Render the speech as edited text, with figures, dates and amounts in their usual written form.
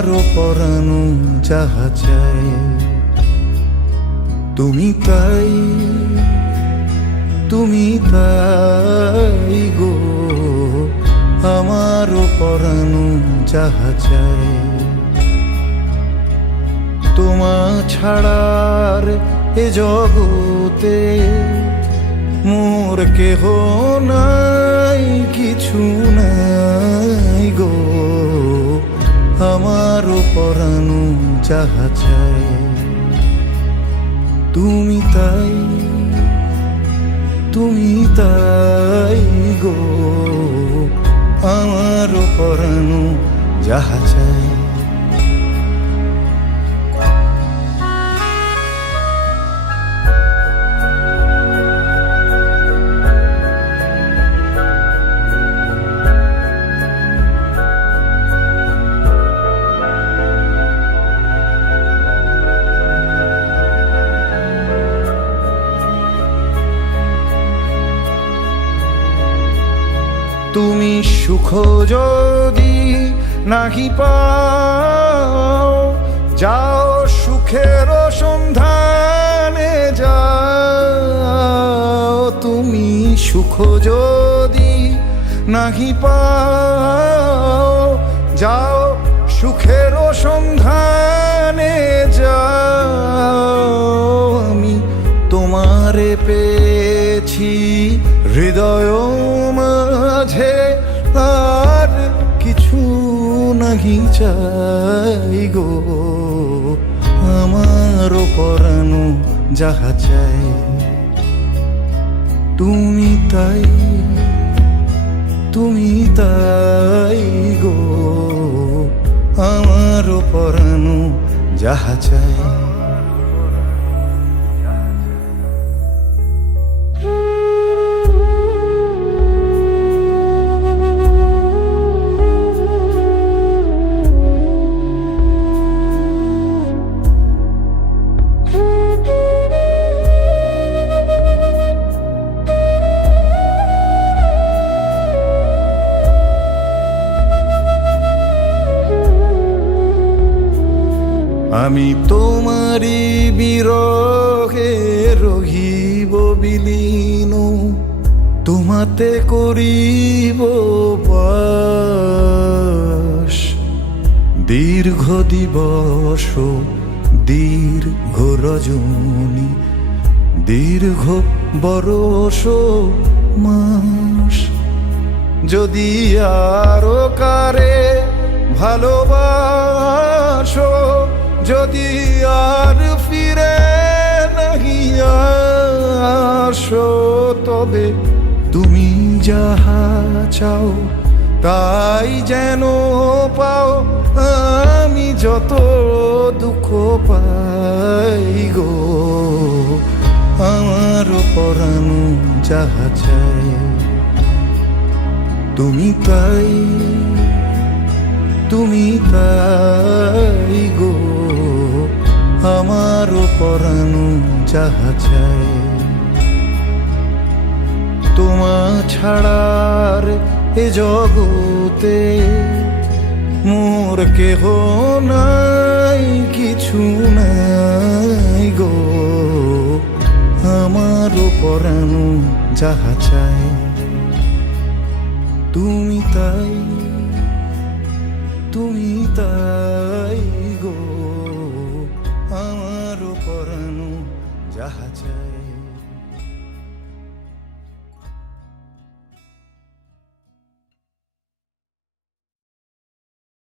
আমারও পরানো যাহা চায় তুমি তাই, তুমি তাই গো, আমারও পরানো যাহা চায়। তোমা ছাড়ার এ জগতে মোর কেহ নাই, কিছু নাই গো, আমারও পরানো যাহা চায় তুমি তাই, তুমি তাই গো, আমারও পরানো যাহা চায়। তুমি সুখ যদি নাহি পাও, যাও সুখের সন্ধানে যাও। তুমি সুখ যদি নাহি পাও, যাও সুখের সন্ধানে যাও। আমি তোমারে পেয়েছি হৃদয় মাঝে, আর কিছু নাহি চাই গো, আমারও পরানো যাহা চাই তুমি তাই, তুমি তাই গো, আমারও পরানো যাহা চাই। আমি তোমারি বিরহে রহিব বিলীন, তোমাতে করিব বাস। দীর্ঘ দিবস দীর্ঘ রজনী, দীর্ঘ বরষ মাস। যদি আরো কারে ভালোবাসো, যদি আর ফিরে নাহি আসো, তবে তুমি যাহা চাও তাই যেন পাও। আমি যত দুঃখ পাই গো, আমারও পরানো যাহা চাই তুমি তাই, তুমি তাই গো, আমারও পরানো যাহা চাই। তোমা ছাড়ার এ জগতে মোর কেহ নাই, কিছু নাই গো, আমারও পরানো যাহা চাই তুমি তাই, তুমি তাই গো, আমারও পরানো যাহা চাই।